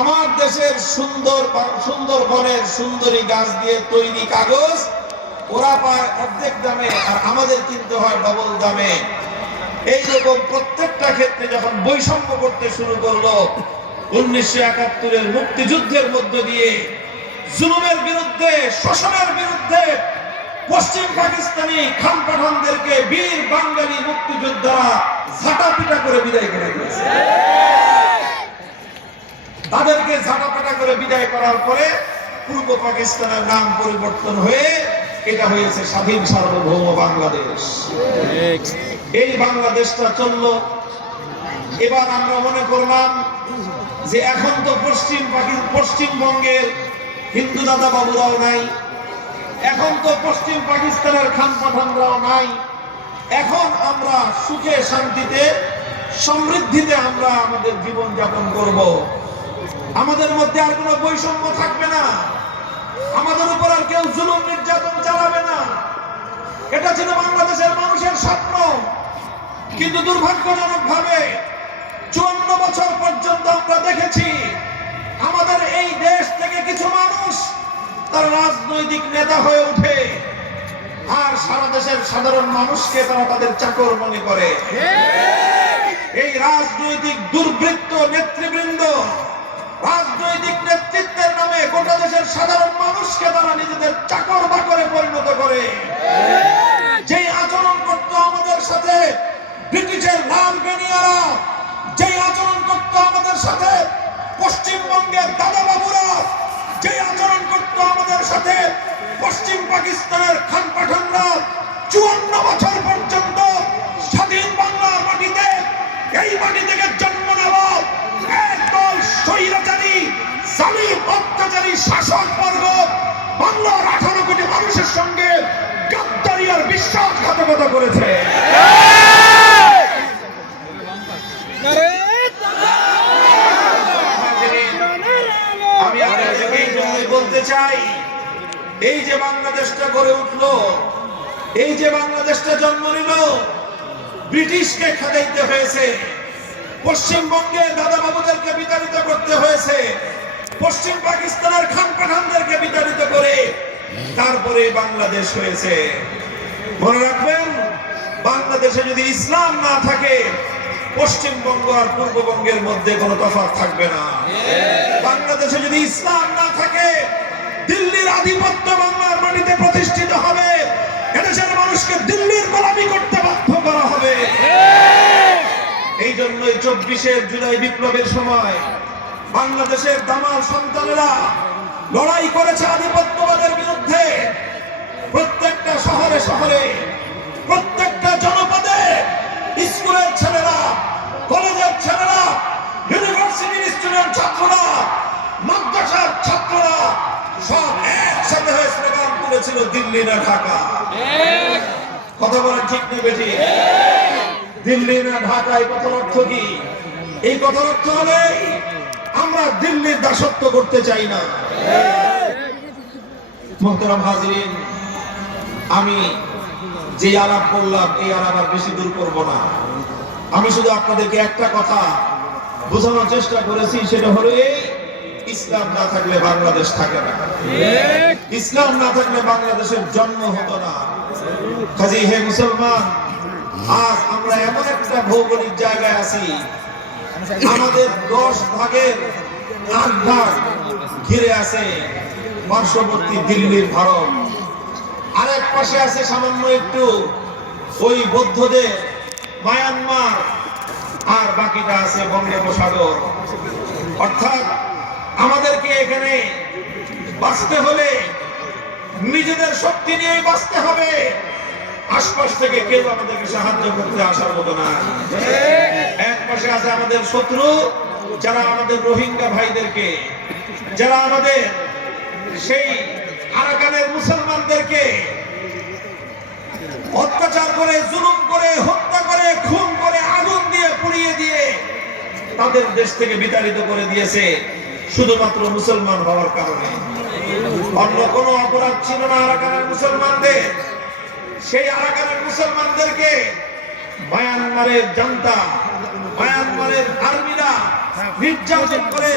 আমার দেশের সুন্দরবনের সুন্দরী গাছ দিয়ে তৈরি কাগজ ওরা পায় অর্ধেক দামে আর আমাদের কিনতে হয় ডবল দামে। এইরকম প্রত্যেকটা ক্ষেত্রে যখন বৈষম্য করতে শুরু করলো 1971-এর মুক্তিযুদ্ধের মধ্য দিয়ে জুলুমের বিরুদ্ধে, শোষণের বিরুদ্ধে পশ্চিম পাকিস্তানি খান পাঠানদেরকে বীর বাঙালি মুক্তিযোদ্ধারা ঝাঁটাপিটা করে বিদায় করে দিয়েছে। তাদেরকে ঝাঁটাপিটা করে বিদায় করার পরে পূর্ব পাকিস্তানের নাম পরিবর্তন হয়ে এটা হয়েছে স্বাধীন সার্বভৌম বাংলাদেশ। এই বাংলাদেশটা চললো। এবার আমরা মনে করলাম যে এখন তো পশ্চিমবঙ্গের হিন্দু দাদা বাবুরাও নাই, এখন তো পশ্চিম পাকিস্তানের খান পাঠানরাও নাই, এখন আমরা সুখে শান্তিতে সমৃদ্ধিতে আমরা আমাদের জীবন যাপন করব। আমাদের মধ্যে আর কোনো বৈষম্য থাকবে না, আমাদের উপর আর কেউ জুলুম নির্যাতন চালাবে না। এটা ছিল বাংলাদেশের মানুষের স্বপ্ন। কিন্তু দুর্ভাগ্যজনক ভাবে 54 বছর পর্যন্ত আমরা দেখেছি আমাদের এই দেশ থেকে কিছু মানুষ তারা রাজনৈতিক নেতা হয়ে ওঠে আর সারা দেশের সাধারণ মানুষকে তারা তাদের চাকর মনে করে। এই রাজনৈতিক দুর্বৃত্ত নেতৃবৃন্দ রাজনৈতিক নেতৃত্বের নামে গোটা দেশের সাধারণ মানুষকে তারা নিজেদের চাকর বাকরে পরিণত করে। যেই আচরণ করত আমাদের সাথে ব্রিটিশের লাল বেনিয়ারা, যেই আচরণ করত আমাদের সাথে পশ্চিমবঙ্গের দাদা বাবুরা, যেই আচরণ করত আমাদের সাথে পশ্চিম পাকিস্তানের খান পাঠানরা, 54 বছর পর্যন্ত স্বাধীন বাংলার মাটিতে, এই মাটি থেকে জন্ম নেওয়া একদল স্বৈরাচারী জালিম অত্যাচারী শাসক বর্গ বাংলার 18 কোটি মানুষের সঙ্গে গাদ্দারি আর বিশ্বাসঘাতকতা করেছে। আমি আপনাদেরকে এই জন্যই বলতে চাই, এই যে বাংলাদেশটা গড়ে উঠলো, এই যে বাংলাদেশটা জন্ম নিল, ব্রিটিশকে খেদাইতে হয়েছে, পশ্চিমবঙ্গে দাদা বাবুদেরকে বিতাড়িত করতে হয়েছে, পশ্চিম পাকিস্তানের খান পাঠানদেরকে বিতাড়িত করে তারপরে বাংলাদেশ হয়েছে। মনে রাখবেন, বাংলাদেশে যদি ইসলাম না থাকে পশ্চিমবঙ্গ আর পূর্ববঙ্গের মধ্যে কোনো তফাৎ থাকবে না। বাংলাদেশে যদি ইসলাম না থাকে দিল্লির আধিপত্য বাংলার মাটিতে প্রতিষ্ঠিত হবে, এদেশের মানুষকে দিল্লির গোলামি করতে বাধ্য করা হবে। এই জন্যই 24 জুলাই বিপ্লবের সময় বাংলাদেশের দামাল সন্তানেরা লড়াই করেছে আধিপত্যবাদের বিরুদ্ধে। প্রত্যেকটা শহরে শহরে, প্রত্যেকটা জনপদে স্কুলের ছেলেরা, কলেজের ছেলেরা, ইউনিভার্সিটির স্টুডেন্ট ছাত্ররা, মাদ্রাসার ছাত্ররা সব একসাথে হয়ে স্লোগান তুলেছিল, দিল্লি না ঢাকা। কথা বলেন ঠিক না বেটি? দিল্লি না ঢাকা, এই কথার অর্থ কি? এই কথার অর্থ হলে আমরা দিল্লির দাসত্ব করতে চাই না। মোহতারাম হাজিরিন, আমি যে আলাপ করলাম এই আলাপ আর বেশি দূর করব না। আমি শুধু আপনাদেরকে একটা কথা বোঝানোর চেষ্টা করেছি, সেটা হলো এই, ইসলাম না থাকলে বাংলাদেশ থাকে না, ইসলাম না থাকলে বাংলাদেশের জন্ম হতো না। কাজেই হে মুসলমান, আজ আমরা এমন একটা ভৌগোলিক জায়গায় আছি, আমাদের 10 ভাগের 8 ভাগ ঘিরে আছে পার্শ্ববর্তী দিল্লির ভারত, আরেক পাশে আছে সামান্য একটু ওই বৌদ্ধদের মায়ানমার, আর বাকিটা আছে বঙ্গোপসাগর। অর্থাৎ আমাদেরকে এখানে বাঁচতে হলে নিজেদের শক্তি নিয়ে বাঁচতে হবে। আশপাশ থেকে কেউ আমাদেরকে সাহায্য করতে আসার মতো না। এক পাশে আছে আমাদের শত্রু, যারা আমাদের রোহিঙ্গা ভাইদেরকে, যারা আমাদের সেই আরাকানের মুসলমানদেরকে অত্যাচার করে, জুলুম করে, হত্যা করে, খুন করে, আগুন দিয়ে পুড়িয়ে দিয়ে তাদের দেশ থেকে বিতাড়িত করে দিয়েছে শুধুমাত্র মুসলমান হওয়ার কারণে। অন্য কোনো অপরাধ ছিল না আরাকানের মুসলমানদের। সেই আরাকানের মুসলমানদেরকে মায়ানমারের জনতা, মায়ানমারের আর্মি বাহিনীরা নির্যাতন করে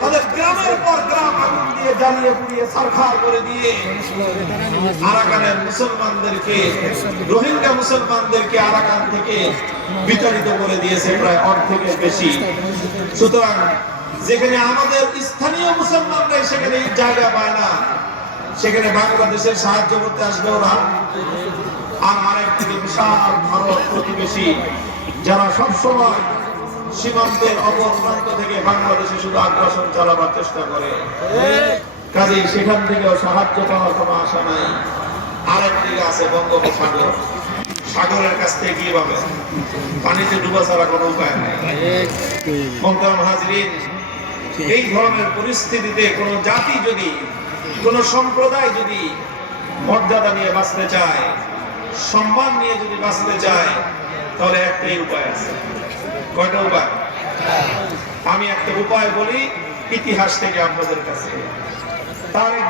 তাদের গ্রামের পর গ্রাম আগুন দিয়ে জ্বালিয়ে পুড়িয়ে ছারখার করে দিয়ে আরাকানের মুসলমানদেরকে, রোহিঙ্গা মুসলমানদেরকে আরাকান থেকে বিতাড়িত করে দিয়েছে প্রায় অর্ধেকের বেশি। সুতরাং যেখানে আমাদের স্থানীয় মুসলমানরা সেখানে জায়গা পায় না, সেখানে বাংলাদেশের সাহায্য করতে আসবে ওরা। আর আরেকদিকে বিশাল ভারত প্রতিবেশী, যারা সবসময় সীমান্তের অপর প্রান্ত থেকে বাংলাদেশে শুধু আগ্রাসন চালাবার চেষ্টা করে, কাজেই সেখান থেকেও সাহায্য পাওয়ার কোনো আশা নাই। আরেকদিকে আছে বঙ্গোপসাগর, সাগরের কাছ থেকে কি পাবে? পানিতে ডুবা ছাড়া কোনো উপায় নাই। মোহতারাম হাজরিন, এই ধরনের পরিস্থিতিতে কোনো জাতি যদি, কোন সম্প্রদায় যদি মর্যাদা নিয়ে বাঁচতে চায়, সম্মান নিয়ে যদি বাঁচতে চায়, তাহলে একটাই উপায় আছে। কয়টা উপায়? আমি একটা উপায় বলি ইতিহাস থেকে আপনাদের কাছে। তারেক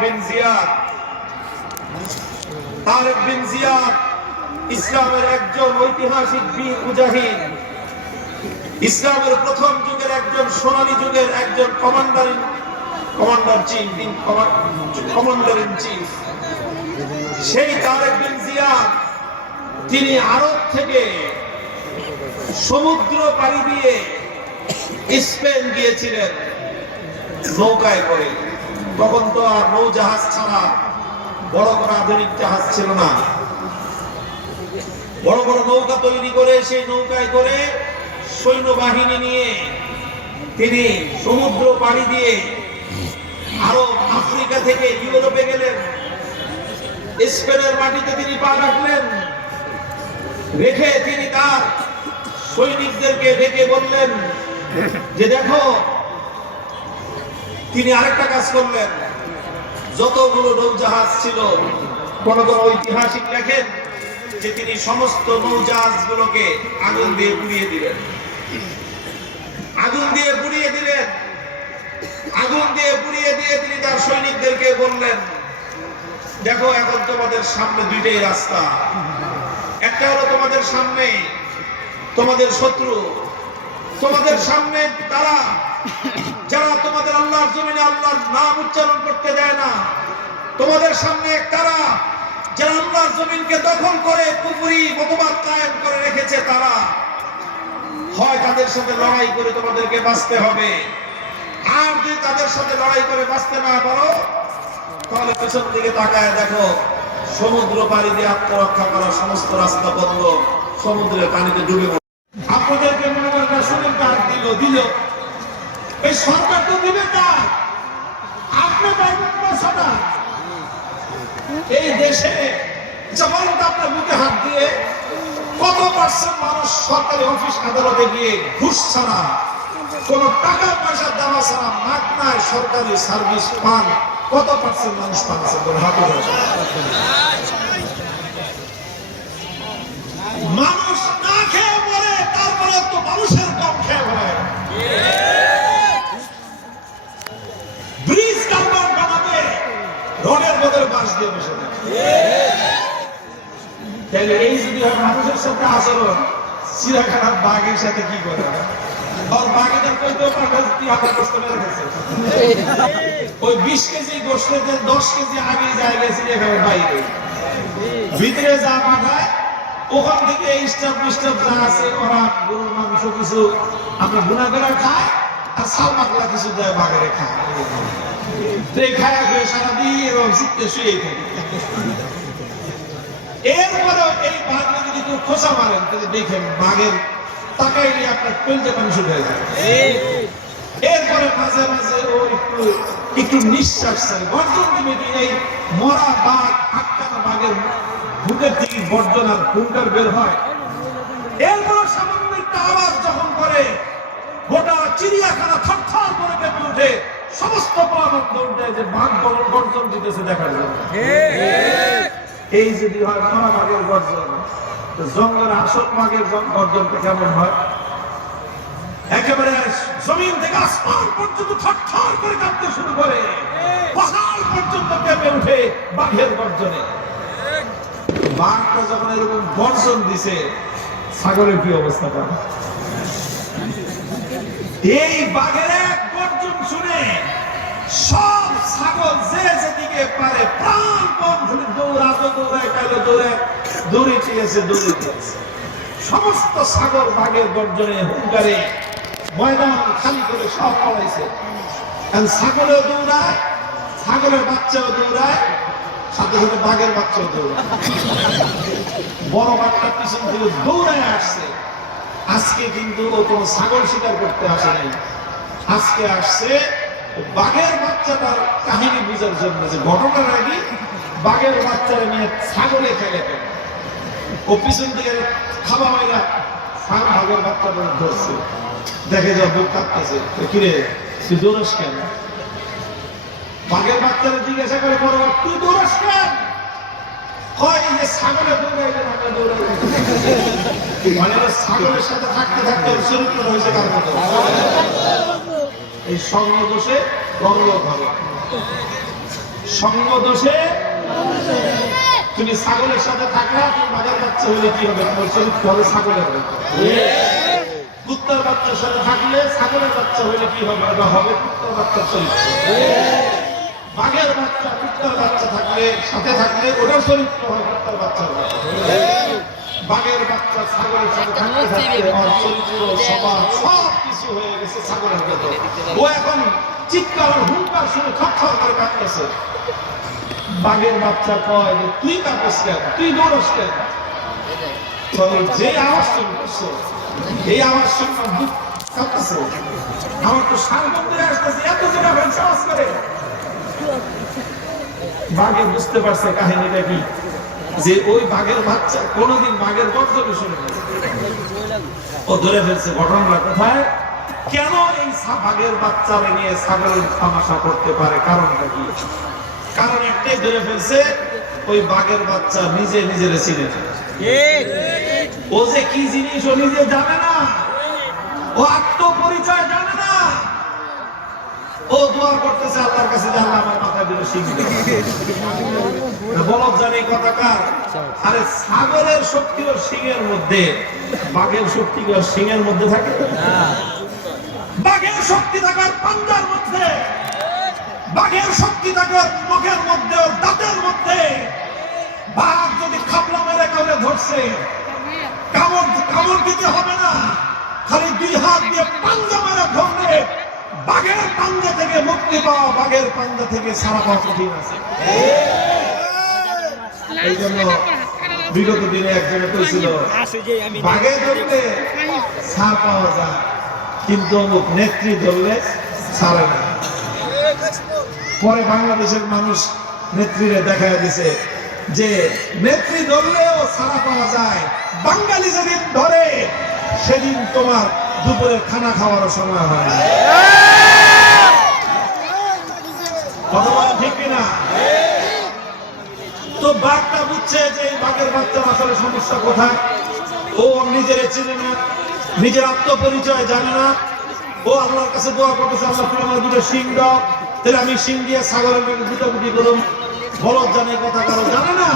বিন জিয়াদ ইসলামের একজন ঐতিহাসিক বীর মুজাহিদ, ইসলামের প্রথম যুগের একজন সোনালী যুগের একজন কমান্ডার ইন চিফ। সেই তারেক বিন জিয়াদ তিনি আরব থেকে সমুদ্র পাড়ি দিয়ে স্পেন গিয়েছিলেন নৌকায় করে। তখন তো আর নৌজাহাজ ছাড়া বড় বড় আধুনিক জাহাজ ছিল না। বড় বড় নৌকা তৈরি করে সেই নৌকায় করে সৈন্যবাহিনী নিয়ে তিনি সমুদ্র পাড়ি দিয়ে আরব, আফ্রিকা থেকে ইউরোপে গেলেন। স্পেনের মাটিতে তিনি পা রাখলেন, রেখে তিনি তার সৈনিকদেরকে ডেকে বললেন যে দেখো, তিনি আরেকটা কাজ করলেন। যতগুলো নৌজাহাজ ছিল, কোন কোন ঐতিহাসিক লেখেন যে তিনি সমস্ত নৌজাহাজগুলোকে আগুন দিয়ে পুড়িয়ে দিলেন। আগুন দিয়ে পুড়িয়ে দিয়ে তিনি তার সৈনিকদেরকে বললেন, দেখো এখন তোমাদের সামনে দুইটাই রাস্তা। একটা হলো তোমাদের সামনে তোমাদের শত্রু, তোমাদের সামনে তারা যারা তোমাদের আল্লাহর জমিনে আল্লাহর নাম উচ্চারণ করতে দেয় না, তোমাদের সামনে তারা যারা আল্লাহর জমিনকে দখল করে কুফরি মতবাদ কায়েম করে রেখেছে, তারা হয় তাদের সাথে লড়াই করে তোমাদেরকে বাঁচতে হবে, আর যদি তাদের সাথে লড়াই করে বাঁচতে না পারো, তাহলে পেছন দিকে তাকায় দেখো, সমুদ্র পাড়ি দিয়ে আত্মরক্ষা করার সমস্ত রাস্তা বন্ধ, সমুদ্রের পানিতে ডুবে পড়ে। আপনাদেরকে মনে করেন শুনেন কার দিল এই সরকার তো দিবে কার? আপনি পাইবেন না সেটা। এই দেশে যেমন আপনার বুকে হাত দিয়ে কত পার্সেন্ট মানুষ সরকারি অফিস আদালতে গিয়ে ঘুষ ছাড়া, কোন টাকা পয়সা দেওয়া ছাড়া মাগনায় সরকারি সার্ভিস পান? কত পার্সেন্ট মানুষ পাচ্ছে? মানুষ না খেয়ে মরে, তারপরে তো মানুষের কম খেয়ে মরে। ব্রিজ কালভার বানাবে, রোডের বদলে বাঁশ দিয়ে বসে দেয়। তাহলে এই যদি মানুষের সাথে আচরণ, চিড়িয়াখানার বাঘের সাথে কি করে? ওই 20 কেজি গোষ্ঠের 10 কেজি আগে জায়গা চিড়িয়াখানার বাইরে, ভিতরে যা পাঠায় ওখান থেকে স্টাফ যা আছে ওরা গরুর মাংস কিছু আমরা গুনা করে খায়, আর সাল মাকলা কিছু দেয় বাঘেরে খায়। খায়া খেয়ে সারাদিন এবং শীতে শুয়ে থাকে। এরপরেও এই বাঘে যদি কেউ খোঁচা মারেন, তাহলে দেখেন বাঘের তাকাইলে আপনার কলজা পানি শুরু হয়ে যায়। এরপরে মাঝে মাঝে ও একটু নিঃশ্বাস ছাড়ে, গর্জন দিবে কি? এই মরা বাঘ, আটকানো বাঘের বুকের থেকে গর্জন আর হুঙ্কার বের হয়। এরপরে সামান্য একটা আওয়াজ যখন করে, গোটা চিড়িয়াখানা থরথর করে কেঁপে ওঠে, সমস্ত প্রাণী দৌড় দেয় যে বাঘ গর্জন দিতেছে দেখার জন্য। এই যদি হয় মরা বাঘের গর্জন, জঙ্গলের আসল বাঘের গর্জনটা কেমন হয়? একেবারে জমিন থেকে আসমান পর্যন্ত থরথর করে কাঁপতে শুরু করে, পাহাড় পর্যন্ত কেঁপে উঠে বাঘের গর্জনে। বাঘটা যখন এরকম গর্জন দিছে, ছাগলের কি অবস্থা করে? এই বাঘের এক গর্জন শুনে সব ছাগল যে যেদিকে পারে প্রাণপণ ধরে দৌড়ায় দৌড়ে চিয়েছে। সমস্ত ছাগল বাঘের গর্জনে হুঙ্কারে ময়দান খালি করে সব পড়াইছে। ছাগলেও দৌড়ায়, ছাগলের বাচ্চাও দৌড়ায়, সাথে সাথে বাঘের বাচ্চাও দৌড়ায়। বড় বাঘটা পিছন থেকে দৌড়ায় আসছে। আজকে কিন্তু ও কোনো ছাগল শিকার করতে আসে নাই, আজকে আসছে বাঘের বাচ্চাটার কাহিনী বুঝার জন্য, যে ঘটনার আগে বাঘের বাচ্চারা নিয়ে ছাগলে খেলে ফেলে। ও পিছন থেকে খাওয়া মাইরা বাঘের বাচ্চাটা ধরছে, দেখে যা বুক কাঁপতেছে, কিরে তুই দৌড়াস কেন? বাঘের বাচ্চারা জিজ্ঞাসা করে, বড় বাঘ তুই দৌড়াস কেন? হয় এই যে ছাগলে দৌড়াইলেন, আমরা দৌড়াই। মানে ছাগলের সাথে থাকতে থাকতে চরিত্র হয়েছে কার মতো। এই সঙ্গ দোষে রঙ্গ ধরে, সঙ্গ দোষে তুমি ছাগলের সাথে থাকলে তুমি বাঘের বাচ্চা হলে কি হবে? তোমার চরিত্র হবে ছাগলের হবে। কুত্তার বাচ্চার সাথে থাকলে ছাগলের বাচ্চা হলে কি হবে? ওটা হবে কুত্তার বাচ্চার চরিত্র। বাঘের বাচ্চা কুত্তার বাচ্চা থাকলে সাথে থাকলে ওটার চরিত্র হয় কুত্তার বাচ্চা হবে। বাঘের বাচ্চা ছাগলের সাথে থাকতে থাকতে ওর চরিত্র স্বভাব সব কিছু হয়ে গেছে ছাগলের মতো। ও এখন চিৎকার হুঙ্কার শুনে থরথর করে কাঁপতেছে। বাঘের বাচ্চা কয় যে তুই কাঁপিস কেন, তুই দৌড়স কেন? যে আওয়াজ শুনে করছো, এই আওয়াজ শুনে বুক কাঁপতেছে। আমার তো সারবন্ধে আসতেছে, এত জায়গা ভেঙে আওয়াজ করে। বাঘে বুঝতে পারছে কাহিনীটা কি, যে ওই বাঘের বাচ্চা কোনোদিন বাঘের গর্জন শুনে না। ও ধরে ফেলছে ঘটনাটা কোথায়, কেন এই বাঘের বাচ্চারা নিয়ে ছাগলের তামাশা করতে পারে, কারণটা কি? কারণ একটাই ধরে ফেলছে, ওই বাঘের বাচ্চা নিজে নিজের চিনে না। ও যে কি জিনিস ও নিজে জানে না, ও আত্মপরিচয় জানে না। ও দোয়া করতেছে আল্লাহর কাছে, যে আল্লাহ আমার মাথায় দিল শিং। বলদ জানে কথা কার? আরে ছাগলের শক্তি ওর শিংয়ের মধ্যে, বাঘের শক্তি ওর শিংয়ের মধ্যে থাকে না। বাঘের শক্তি থাকার পাঞ্জার মধ্যে, বাঘের শক্তি থাকার মুখের মধ্যে, দাঁতের মধ্যে। বাঘ যদি খাপলা মেরে করে ধরছে, কামড় দিতে হবে না, খালি দুই হাত দিয়ে পাঞ্জা মেরে ধরলে বাঘের পাঞ্জা থেকে মুক্তি পাওয়া, বাঘের পাঞ্জা থেকে ছাড়া পাওয়া কঠিন আছে। এই জন্য বিগত দিনে একজনে কইছিল, বাঘে ধরলে ছাড় পাওয়া যায়, কিন্তু নেত্রী ধরলে ছাড়ে না। পরে বাংলাদেশের মানুষ নেত্রীরে দেখা দিছে যে নেত্রী ধরলেও ছাড়া পাওয়া যায়, বাঙালি যেদিন ধরে সেদিন তোমার দুপুরের খানা খাওয়ার সময় হয় না। কথা বলা ঠিক কিনা? তো বাঘটা বুঝছে যে এই বাঘের বাচ্চার আসলে সমস্যা কোথায়। ও নিজের চিনে না, নিজের আত্মপরিচয় জানে না। ও আল্লাহর কাছে দোয়া করতেছে, আল্লাহ তুমি আমার দুটো শিং দাও, তাহলে আমি শিং দিয়ে ছাগলের গুটাগুটি করুম। বলদ জানে কথা কারো জানে না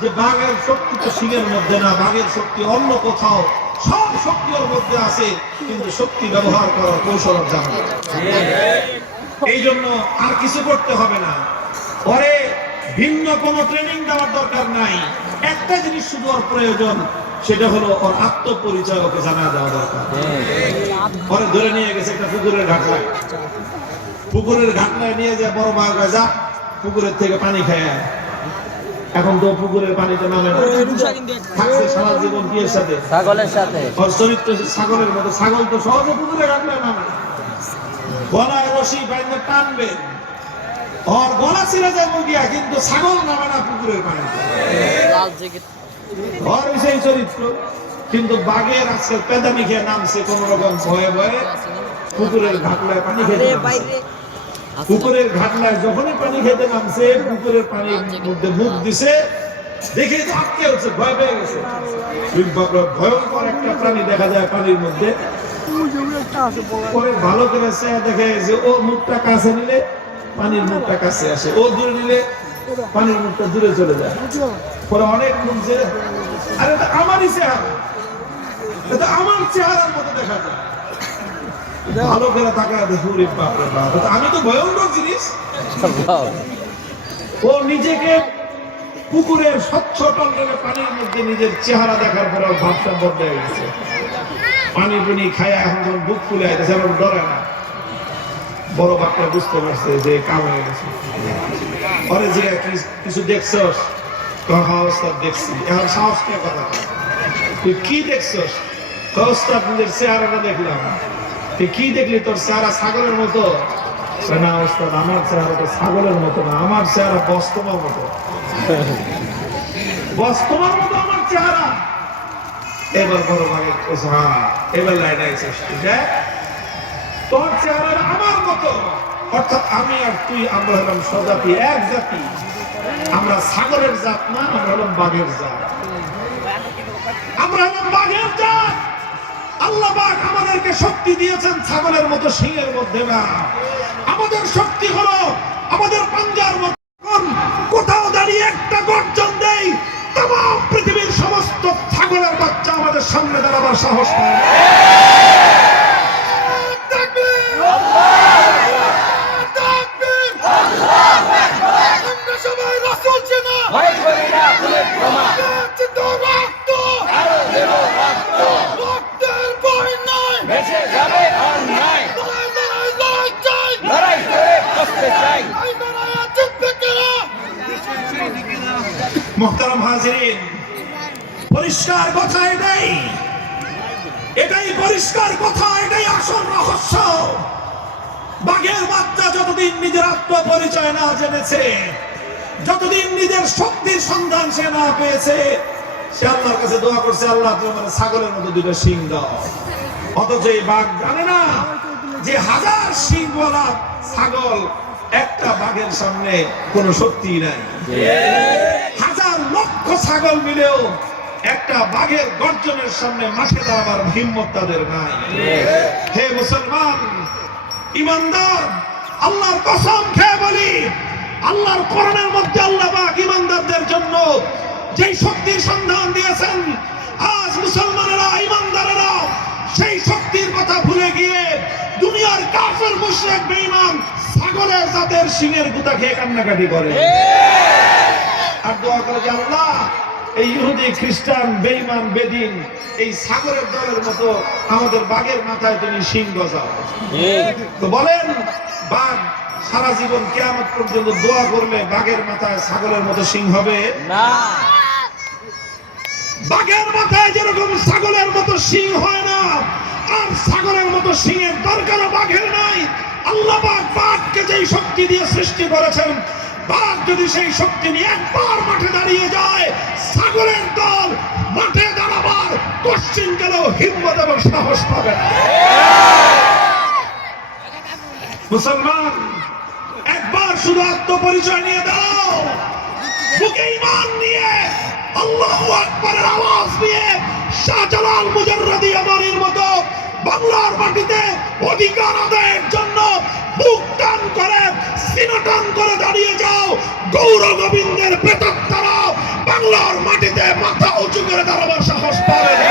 যে বাঘের শক্তি তো শিংয়ের মধ্যে না, বাঘের শক্তি অন্য কোথাও। সব শক্তি ওর মধ্যে আছে, কিন্তু শক্তি ব্যবহার করার কৌশল জানে না। এই জন্য আর কিছু করতে হবে না, পরে ভিন্ন কোনো ট্রেনিং দেওয়ার দরকার নাই। একটা জিনিস শুধু ওর প্রয়োজন, সেটা হলো ওর আত্মপরিচয় ওকে জানা দেওয়া দরকার। পরে ধরে নিয়ে গেছে একটা পুকুরের ঘাটলায়, পুকুরের ঘাটলায় নিয়ে যায় বড় বাঘ, যা পুকুরের থেকে পানি খায়। এখন তো পুকুরের পানিতে নামে না, থাকছে সারা জীবন কি এর সাথে? ছাগলের সাথে। ওর চরিত্র ছাগলের মতো, ছাগল তো সহজে পুকুরে ঘাটলায় নামে না। গলায় রশি বাইন্ধে টানবে, ওর গলা ছিঁড়ে যায় মুগিয়া, কিন্তু ছাগল নামে না পুকুরের পানিতে। ওর সেই চরিত্র। কিন্তু বাঘের আজকে পেদামি খেয়ে নামছে কোন রকম ভয়ে ভয়ে পুকুরের ঘাটলায় পানি খেতে। পুকুরের ঘাটলায় যখনই পানি খেতে নামছে, পুকুরের পানির মধ্যে মুখ দিছে, দেখে তো আটকে হচ্ছে, ভয় পেয়ে গেছে। ভয়ঙ্কর একটা প্রাণী দেখা যায় পানির মধ্যে। পরে ভালো করে দেখে যে ও মুখটা কাছে নিলে পানির মুখটা কাছে আসে, ও দূরে নিলে পানির মুখটা দূরে চলে যায়। পরে অনেক মুখছে, আরে এটা আমারই চেহারা, এটা আমার চেহারার মতো দেখা যায়। ভালো করে তাকায় দেখো রে বাপ রে বাপ, আমি তো ভয়ঙ্কর জিনিস। ও নিজেকে পুকুরের স্বচ্ছ টলটলে পানির মধ্যে নিজের চেহারা দেখার পরে ভাবটা বদলে গেছে। পানি পুনি খায় এখন যখন বুক ফুলে আইতেছে, এখন ডরে না। বড় বাপটা বুঝতে পারছে যে কাম হয়ে গেছে। পরে যে কিছু দেখছস? ওস্তাদ দেখছি। এখন সাহস নিয়ে কথা কয়। তুই কি দেখছস? ওস্তাদ নিজের চেহারাটা দেখলাম। তুই কি দেখলি? তোর চেহারা ছাগলের মতো। না ওস্তাদ, আমার চেহারাটা ছাগলের মতো না, আমার চেহারা বস্তমার মতো। বস্তমার মতো আমার চেহারা। এবার বড় ভাগে এবার লাইন আইসিস, তোর চেহারা আমার মতো। অর্থাৎ আমি আর তুই আমরা হলাম স্বজাতি, এক জাতি। আমরা ছাগলের জাত না, আমরা হলাম বাঘের জাত। আমরা হলাম বাঘের জাত। আল্লাহ পাক আমাদেরকে শক্তি দিয়েছেন ছাগলের মতো সিংহের মধ্যে না। আমাদের শক্তি হলো আমাদের পাঞ্জার মতো। কোথাও দাঁড়িয়ে একটা গর্জন দেই, তাম পৃথিবীর সমস্ত ছাগলের বাচ্চা আমাদের সামনে দাঁড়াবার সাহস পায়। মুহতারাম হাজিরিন, পরিষ্কার কথা এটাই, এটাই পরিষ্কার কথা, এটাই আসল রহস্য। বাঘের বাচ্চা যতদিন নিজের আত্মপরিচয় না জেনেছে, যতদিন নিজের শক্তির সন্ধান সে না পেয়েছে, সে আল্লাহর কাছে দোয়া করছে, আল্লাহ তুমি মানে ছাগলের মতো দুটো শিং দাও। অথচ এই বাঘ জানে না যে হাজার শিংওয়ালা ছাগল একটা বাঘের সামনে কোনো শক্তি নাই। হাজার লক্ষ ছাগল মিলেও একটা বাঘের গর্জনের সামনে মাঠে দাঁড়াবার হিম্মত তাদের নাই। হে মুসলমান ইমানদার, আল্লাহর কসম খেয়ে বলি, আল্লাহর কোরআনের মধ্যে আল্লাহ পাক ইমানদারদের জন্য যেই শক্তির সন্ধান দিয়েছেন, আজ মুসলমানেরা ইমানদারেরা সেই শক্তির কথা ভুলে গিয়ে দুনিয়ার কাফের মুশরিক বেঈমান ছাগলের জাতের শিংয়ের গুতা খেয়ে কান্নাকাটি করে আর দোয়া করে যে আল্লাহ এই ইহুদি খ্রিস্টান বেঈমান বেদিন এই ছাগলের দলের মতো আমাদের বাঘের মাথায় তুমি শিং গজাও। তো বলেন, বাঘ সারা জীবন কিয়ামত পর্যন্ত দোয়া করলে বাঘের মাথায় ছাগলের মতো শিং হবে না? বাঘের মাথায় যেরকম ছাগলের মতো শিং হয় না, আর ছাগলের মতো শিংয়ের দরকার বাঘের নাই। আল্লাহ পাক বাঘকে যেই শক্তি দিয়ে সৃষ্টি করেছেন, বাঘ যদি সেই শক্তি নিয়ে একবার মাঠে দাঁড়িয়ে যায়, ছাগলের দল মাঠে দাঁড়াবার কশ্চিন গেলেও হিম্মত এবং সাহস পাবে না। মুসলমান একবার শুধু আত্মপরিচয় নিয়ে দাও, বুকে ঈমান নিয়ে আল্লাহু আকবারের আওয়াজ দিয়ে শাহজালাল মুজাররদি আমানের মতো বাংলার মাটিতে অধিকার আদায়ের জন্য বুক টান করে সিনা টান করে দাঁড়িয়ে যাও। গৌর গোবিন্দের প্রেতাত্মারা বাংলার মাটিতে মাথা উঁচু করে দাঁড়াবার সাহস পাবে না।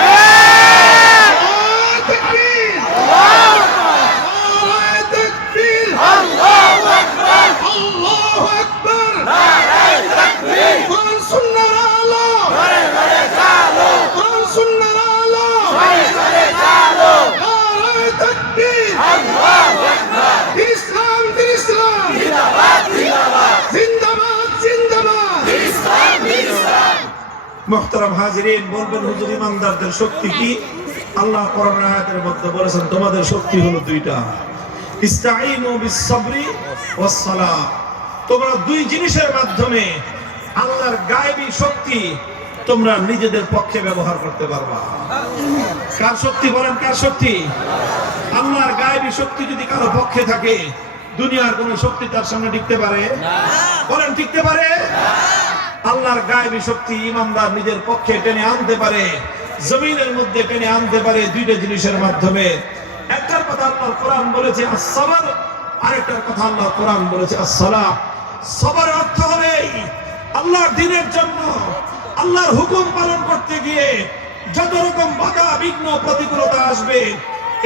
মুহতারাম হাজিরিন, বলবেন হুজুর ইমানদারদের শক্তি কি? আল্লাহ কোরআন আয়াতের মধ্যে বলেছেন তোমাদের শক্তি হলো দুইটা, ইস্তাঈনু বিস-সাবরি ওয়াস-সালাহ। তোমরা দুই জিনিসের মাধ্যমে আল্লাহর গায়েবী শক্তি তোমরা নিজেদের পক্ষে ব্যবহার করতে পারবা। কার শক্তি বলেন? কার শক্তি? আল্লাহর গায়েবী শক্তি যদি কারো পক্ষে থাকে, দুনিয়ার কোন শক্তি তার সামনে টিকতে পারে না। বলেন টিকতে পারে না? আল্লাহর গায়েবী শক্তি ইমানদার নিজের পক্ষে টেনে আনতে পারে, জমিনের মধ্যে টেনে আনতে পারে দুইটা জিনিসের মাধ্যমে। একটার কথা আল্লাহর কোরআন বলেছে আস-সাবর, আরেকটার কথা আল্লাহর কোরআন বলেছে আস-সালাহ। সবরের অর্থ হলো আল্লাহর দ্বীনের জন্য আল্লাহর হুকুম পালন করতে গিয়ে যত রকম বাধা বিঘ্ন প্রতিকূলতা আসবে,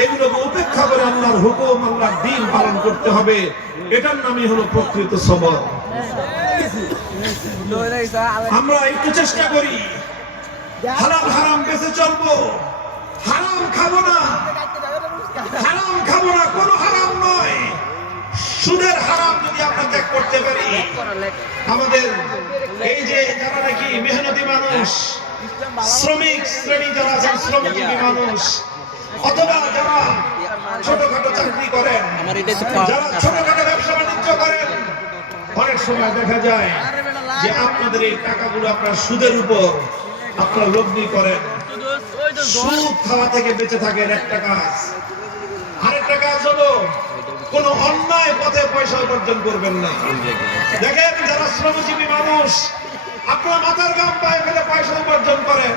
এগুলোকে উপেক্ষা করে আল্লাহর হুকুম আল্লাহর দ্বীন পালন করতে হবে। এটার নামই হলো প্রকৃত সবর। আমরা একটু চেষ্টা করি হালাল হারাম বেঁচে চলবো, হারাম খাবো না, হারাম খাবো না, কোনো হারাম নয়। সুদের হারাম যদি আমরা ত্যাগ করতে পারি, আমাদের এই যে যারা নাকি মেহনতি মানুষ, শ্রমিক শ্রেণী যারা আছেন, শ্রমজীবী মানুষ, অথবা যারা ছোটখাটো চাকরি করেন, যারা ছোটখাটো ব্যবসা বাণিজ্য করেন, অনেক সময় দেখা যায় যে আপনাদের এই টাকাগুলো আপনার সুদের উপর আপনারা লগ্নি করেন। সুদ খাওয়া থেকে বেঁচে থাকেন একটা কাজ। আরেকটা কাজ হলো কোন অন্যায় পথে পয়সা উপার্জন করবেন না। দেখেন যারা শ্রমজীবী মানুষ, আপনারা মাথার ঘাম পায়ে ফেলে পয়সা উপার্জন করেন।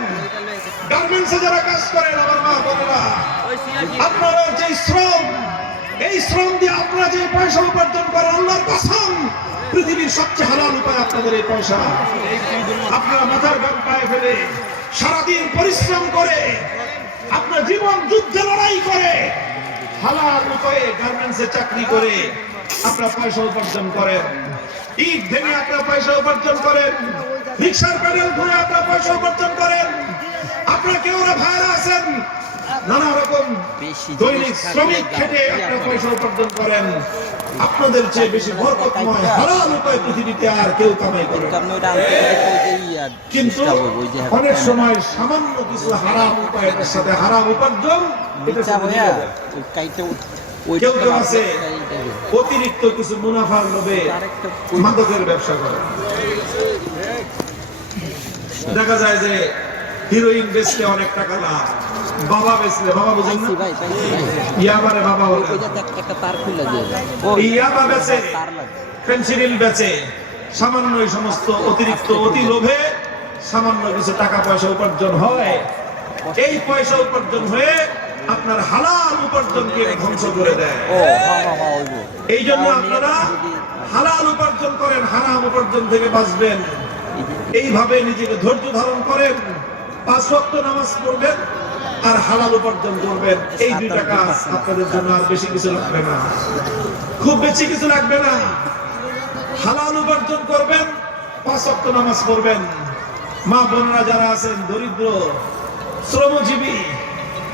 গার্মেন্টসে যারা কাজ করেন, আমার মা বোনেরা, আপনারা যে শ্রম, এই শ্রম দিয়ে আপনারা যে পয়সা উপার্জন করেন, আল্লাহর কসম পৃথিবীর সবচেয়ে হালাল উপায় আপনাদের এই পয়সা। আপনারা মাথার ঘাম পায়ে ফেলে সারাদিন পরিশ্রম করে, আপনার জীবন যুদ্ধে লড়াই করে, হালাল উপায়ে গার্মেন্টসে চাকরি করে আপনারা পয়সা উপার্জন করেন। ইট ভেঙে আপনারা পয়সা উপার্জন করেন, রিক্সার প্যাডেল ঘুরে আপনারা পয়সা উপার্জন করেন। আপনারা কেউ ভাইরা আছেন নানা রকম দৈনিক শ্রমিক খেটে আপনারা পয়সা উপার্জন করেন। আপনাদের চেয়ে বেশি বরকতময় হালাল উপায় পৃথিবীতে আর কেউ কামাই করে না। কিন্তু অনেক সময় সামান্য কিছু হারাম উপায়ের সাথে হারাম উপার্জন, এটা কেউ কেউ আছে অতিরিক্ত কিছু মুনাফার লোভে মাদকের ব্যবসা করে। দেখা যায় যে হিরোইন বেচলে অনেক টাকা লাভ, বাবা বেচলে, বাবা বুঝেন না, ইয়াবারে বাবা বলে, ইয়াবা বেচে, ফেন্সিডিল বেচে, সামান্য এই সমস্ত অতিরিক্ত অতি লোভে সামান্য কিছু টাকা পয়সা উপার্জন হয়। এই পয়সা উপার্জন হয়ে আপনার হালাল উপার্জনকে ধ্বংস করে দেয়। এই জন্য আপনারা হালাল উপার্জন করেন, হারাম উপার্জন থেকে বাঁচবেন। এইভাবে নিজেকে ধৈর্য ধারণ করেন, 5 ওয়াক্ত নামাজ পড়বেন আর হালাল উপার্জন করবেন। এই 2টা কাজ আপনাদের জন্য আর বেশি কিছু লাগবে না, খুব বেশি কিছু লাগবে না। হালাল উপার্জন করবেন, 5 ওয়াক্ত নামাজ পড়বেন। মা বোনরা যারা আছেন দরিদ্র শ্রমজীবী,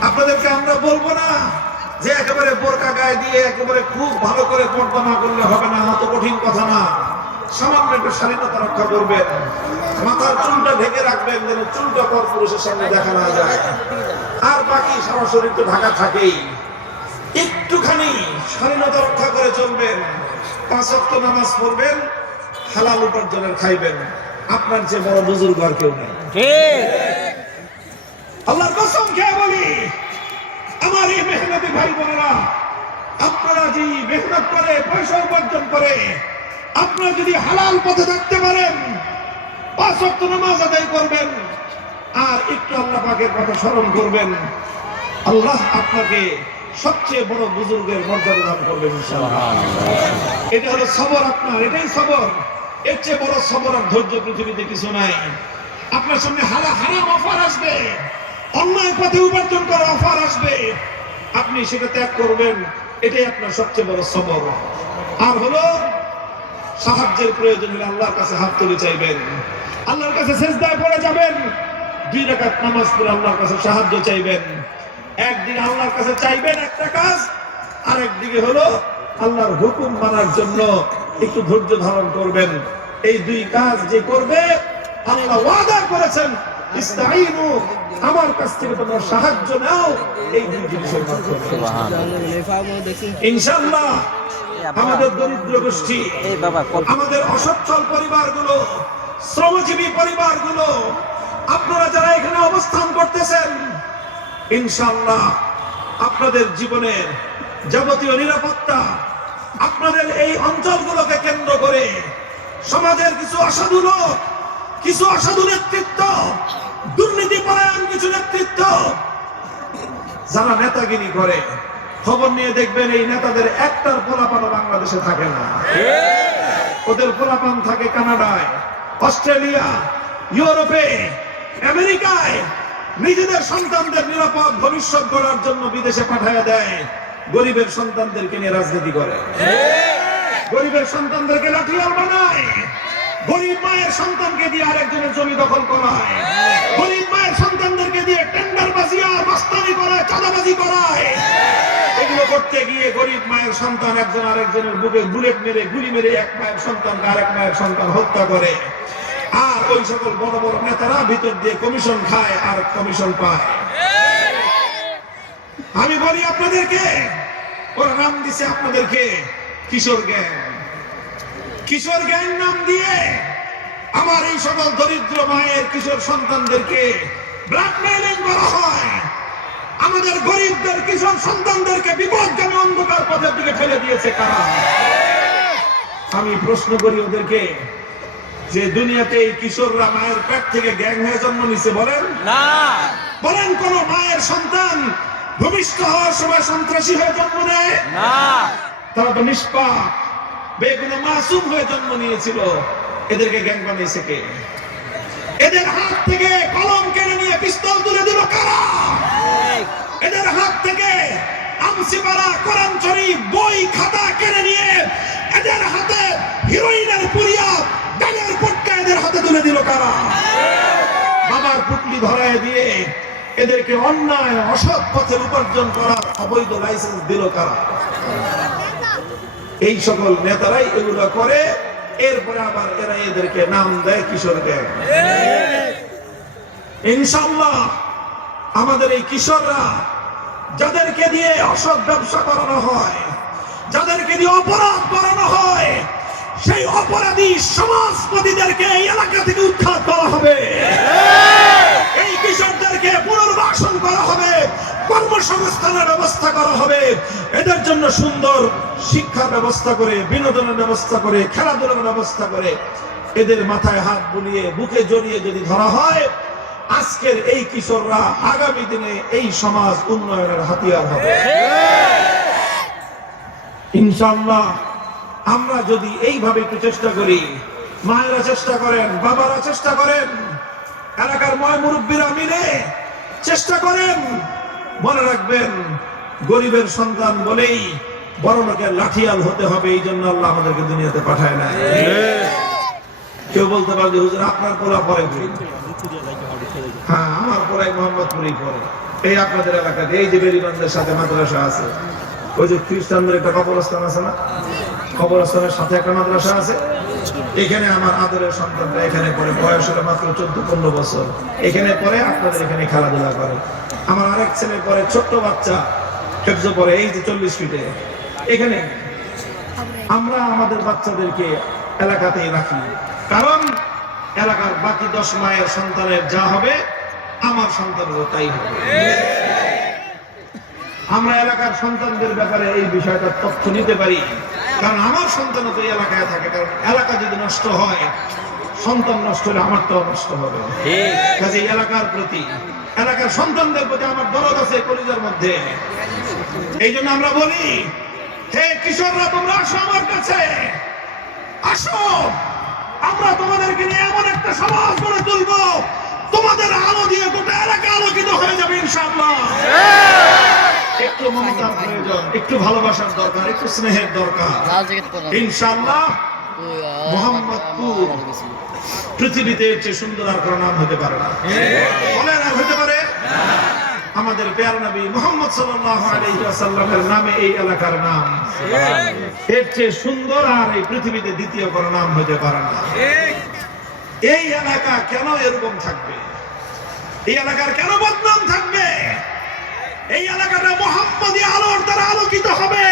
আপনাদেরকে আমরা বলবো না যে একেবারে বোরকা গায়ে দিয়ে একেবারে খুব ভালো করে পর্দা না করলে হবে না, অত কঠিন কথা না। সামান্য একটু শালীনতা রক্ষা করবেন, মাথার চুলটা ঢেকে রাখবেন যেন চুলটা পর পুরুষের সামনে দেখা না যায়, আর বাকি সারা শরীর তো ঢাকা থাকেই। একটুখানি শালীনতা রক্ষা করে চলবেন, 5 ওয়াক্ত নামাজ পড়বেন, হালাল উপার্জনের খাইবেন। আপনার যে বড় বুজুর্গ আর কেউ নেই। আল্লাহর কসম খেয়ে বলি, আমার এই মেহনতি ভাই বোনেরা, আপনারা যে মেহনত করে পয়সা উপার্জন করে, আপনারা যদি হালাল পথে থাকতে পারেন, 5 ওয়াক্ত নামাজ আদায় করবেন আর একটু আল্লাহ পাকের কথা স্মরণ করবেন, আল্লাহ আপনাকে সবচেয়ে বড় বুজুর্গের মর্যাদা দান করবেন ইনশাআল্লাহ। এটা হলো সবর আপনার, এটাই সবর। এর চেয়ে বড় সবর আর ধৈর্য পৃথিবীতে কিছু নাই। আপনার সামনে হারাম অফার আসবে, অন্যায় পথে উপার্জন করা অফার আসবে, আপনি সেটা ত্যাগ করবেন, এটাই আপনার সবচেয়ে বড় সবর। আর হলো সাহায্যের প্রয়োজন হলে আল্লাহর কাছে হাত তুলে চাইবেন, আল্লাহর কাছে সিজদায় পড়ে যাবেন, 2 রাকাত নামাজ পড়ে আল্লাহর কাছে সাহায্য চাইবেন। একদিকে আল্লাহর কাছে চাইবেন একটা কাজ, আর একদিকে হলো আল্লাহর হুকুম মানার জন্য একটু ধৈর্য ধারণ করবেন। এই 2 কাজ যে করবে, আল্লাহ ওয়াদা করেছেন, ইস্তাঈনু, আমার কাছ থেকে তোমরা সাহায্য নাও এই 2 জিনিসের মাধ্যমে। ইনশাআল্লাহ আমাদের দরিদ্র গোষ্ঠী, আমাদের অসচ্ছল পরিবারগুলো, শ্রমজীবী পরিবারগুলো, আপনারা যারা এখানে অবস্থান করতেছেন, ইনশাআল্লাহ আপনাদের জীবনের যাবতীয় নিরাপত্তা আপনাদের এই অঞ্চলগুলোকে কেন্দ্র করে সমাজের কিছু অসাধু লোক, কিছু অসাধু নেতৃত্ব, দুর্নীতিপরায়ণ কিছু নেতৃত্ব যারা নেতাগিরি করে, খবর নিয়ে দেখবেন এই নেতাদের একটার পোলাপান বাংলাদেশে থাকে না। ওদের পোলাপান থাকে কানাডায়, অস্ট্রেলিয়া, ইউরোপে, আমেরিকায়, নিজেদের সন্তানদের নিরাপদ ভবিষ্যৎ গড়ার জন্য বিদেশে পাঠায় দেয়, গরিবের সন্তানদেরকে নিয়ে রাজনীতি করে, গরিবের সন্তানদেরকে লাঠিয়াল বানায়, গরিব মায়ের সন্তানকে দিয়ে আরেকজনের জমি দখল করায়, গরিব মায়ের সন্তানদেরকে দিয়ে টেন্ডারবাজি আর মাস্তানি করায়, চাঁদাবাজি করায়। এগুলো করতে গিয়ে গরিব মায়ের সন্তান একজন আরেকজনের বুকে বুলেট মেরে, গুলি মেরে এক মায়ের সন্তানকে আরেক মায়ের সন্তান হত্যা করে। আর ওই সকল বড় বড় নেতারা ভিতর দিয়ে কমিশন খায় আর কমিশন পায়। আমি বলি আপনাদেরকে, ওরা নাম দিছে আপনাদেরকে কিশোর গ্যাং। কিশোর গ্যাং নাম দিয়ে আমার এই সকল দরিদ্র মায়ের কিশোর সন্তানদেরকে ব্ল্যাকমেইলিং করা হয়। আমাদের গরিবদের কিশোর সন্তানদেরকে বিপদগামী অন্ধকার পথের দিকে ঠেলে দিয়েছে কারা? আমি প্রশ্ন করি ওদেরকে, যে দুনিয়াতে এই কিশোররা মায়ের পেট থেকে গ্যাং হয়ে জন্ম নিছে বলেন না? বলেন কোন মায়ের সন্তান ভূমিষ্ঠ হওয়ার সময় সন্ত্রাসী হয়ে জন্ম নেয় না? তারা তো নিষ্পাপ বেগুনে মাসুম হয়ে জন্ম নিয়েছিল। এদেরকে গ্যাং বানিয়েছে কে? এদের হাত থেকে কলম কেড়ে নিয়ে পিস্তল তুলে দিল কারা? এদের হাত থেকে আমসিপাড়া, কোরআন শরীফ, বই খাতা কেড়ে নিয়ে এদের হাতে হিরোইনের পুরিয়া, ডালের পটকা এদের হাতে তুলে দিল কারা? বাবার পুটলি ধরায় দিয়ে এদেরকে অন্যায় অসৎ পথে উপার্জন করার অবৈধ লাইসেন্স দিল কারা? এই সকল নেতারাই এগুলো করে। এরপরে আবার এরা এদেরকে নাম দেয় কিশোর গ্যাং। ইনশাআল্লাহ আমাদের এই কিশোররা, যাদেরকে দিয়ে অসৎ ব্যবসা করানো হয়, যাদেরকে দিয়ে অপরাধ করানো হয়, সেই অপরাধী সমাজপতিদেরকে এই এলাকা থেকে উৎখাত করা হবে। এই কিশোরদেরকে পুনর্বাসন করা হবে, কর্মসংস্থানের ব্যবস্থা করা হবে। এদের জন্য সুন্দর শিক্ষার ব্যবস্থা করে, বিনোদনের ব্যবস্থা করে, খেলাধুলার ব্যবস্থা করে এদের মাথায় হাত বুলিয়ে বুকে জড়িয়ে যদি ধরা হয়, আজকের এই কিশোররা আগামী দিনে এই সমাজ উন্নয়নের হাতিয়ার হবে ইনশাআল্লাহ। আমরা যদি এইভাবে একটু চেষ্টা করি, মায়েরা চেষ্টা করেন, বাবারা চেষ্টা করেন, এলাকার ময় মুরব্বীরা মিলে চেষ্টা করেন, মনে রাখবেন গরিবের সন্তান বলেই বড় লোকের লাঠিয়াল হতে হবে, এই জন্য আল্লাহ আমাদেরকে দুনিয়াতে পাঠায় না। কেউ বলতে পারে যে হুজুর আপনার পোলা পরে, হ্যাঁ আমার পোলাই মোহাম্মদপুরেই পড়ে। এই আপনাদের এলাকাতে এই যে বেরিবান্ধের সাথে মাদ্রাসা আছে, ওই যে খ্রিস্টানদের একটা কবরস্থান আছে না, কবরস্থানের সাথে একটা মাদ্রাসা আছে, এখানে আমার আদরের সন্তানরা এখানে পড়ে, বয়স হলো মাত্র 14-15 বছর, এখানে পড়ে, আপনাদের এখানে খেলাধুলা করে। আমার আরেক ছেলে পড়ে, ছোট্ট বাচ্চা হেফজ পড়ে, এই যে 40 ফিটে এখানে। আমরা আমাদের বাচ্চাদেরকে এলাকাতেই রাখি, কারণ এলাকার বাকি 10 মায়ের সন্তানের যা হবে আমার সন্তানেরও তাই হবে। আমরা এলাকার সন্তানদের ব্যাপারে এই বিষয়টা তথ্য নিতে পারি, কারণ আমার সন্তানও তো এই এলাকায় থাকে। কারণ এলাকা যদি নষ্ট হয়, সন্তান নষ্ট হলে আমারটাও নষ্ট হবে। কাজে এলাকার প্রতি, এলাকার সন্তানদের প্রতি আমার দরদ আছে কলিজার মধ্যে। এই জন্য আমরা বলি, হে কিশোররা তোমরা আসো আমার কাছে, আসো, আমরা তোমাদেরকে নিয়ে এমন একটা সমাজ গড়ে তুলবো, তোমাদের আলো দিয়ে গোটা এলাকা আলোকিত হয়ে যাবে ইনশাআল্লাহ। একটু মমতার প্রয়োজন, একটু ভালোবাসার দরকার, একটু স্নেহের দরকার। ইনশাআল্লাহ মোহাম্মদপুর পৃথিবীতে এর চেয়ে সুন্দর আর কোনো নাম হতে পারে না। বলেন আর হতে পারে? আমাদের প্যারা নবী মুহাম্মদ সাল্লাল্লাহু আলাইহি ওয়াসাল্লামের নামে এই এলাকার নাম, এর চেয়ে সুন্দর আর এই পৃথিবীতে দ্বিতীয় কোনো নাম হতে পারে না। এই এলাকা কেন এরকম থাকবে? এই এলাকার কেন বদনাম থাকবে? এই এলাকাটা মুহাম্মদী আলোর দ্বারা আলোকিত হবে।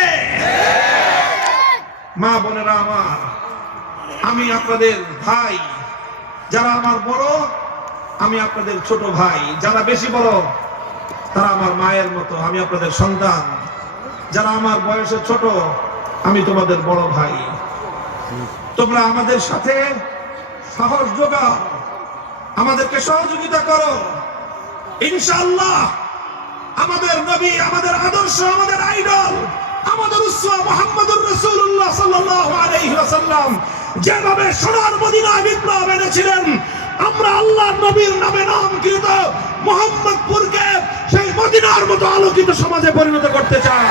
মা বোনেরা আমার, আমি আপনাদের ভাই, যারা আমার বড় আমি আপনাদের ছোট ভাই, যারা বেশি বড় তারা আমার মায়ের মতো, আমি আপনাদের সন্তান। যারা আমার বয়সে ছোট আমি তোমাদের বড় ভাই। তোমরা আমাদের সাথে সাহস যোগাও, আমাদেরকে সহযোগিতা করো। ইনশাআল্লাহ আমাদের নবী, আমাদের আদর্শ, আমাদের আইডল, আমাদের উসওয়া মুহাম্মদুর রাসূলুল্লাহ সাল্লাল্লাহু আলাইহি ওয়াসাল্লাম যেভাবে সোনার মদিনায় বিপ্লব এনেছিলেন, আমরা আল্লাহর নবীর নামে নামকৃত মোহাম্মদপুরকে সেই মদিনার মতো আলোকিত সমাজে পরিণত করতে চাই।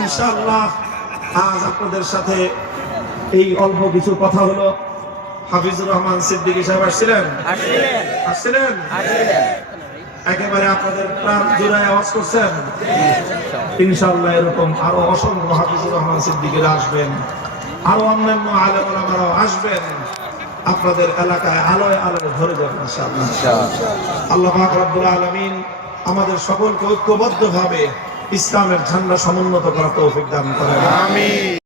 ইনশাআল্লাহ আজ আপনাদের সাথে এই অল্প কিছু কথা হলো। হাফিজুর রহমান সিদ্দিকী সাহেব আসছিলেন একেবারে আপনাদের প্রাণ জুড়ায় আওয়াজ করছেন। ইনশাআল্লাহ এরকম আরো অসংখ্য হাফিজুর রহমান সিদ্দিকীরা আসবেন, আরো অন্যান্য আলেম ওলামারাও আসবেন, আপনাদের এলাকায় আলোয় আলোয় ভরে যাবে ইনশাআল্লাহ। আল্লাহ পাক রব্বুল আলামিন আমাদের সকলকে ঐক্যবদ্ধভাবে ইসলামের ঝান্ডা সমুন্নত করার তৌফিক দান করেন। আমিন।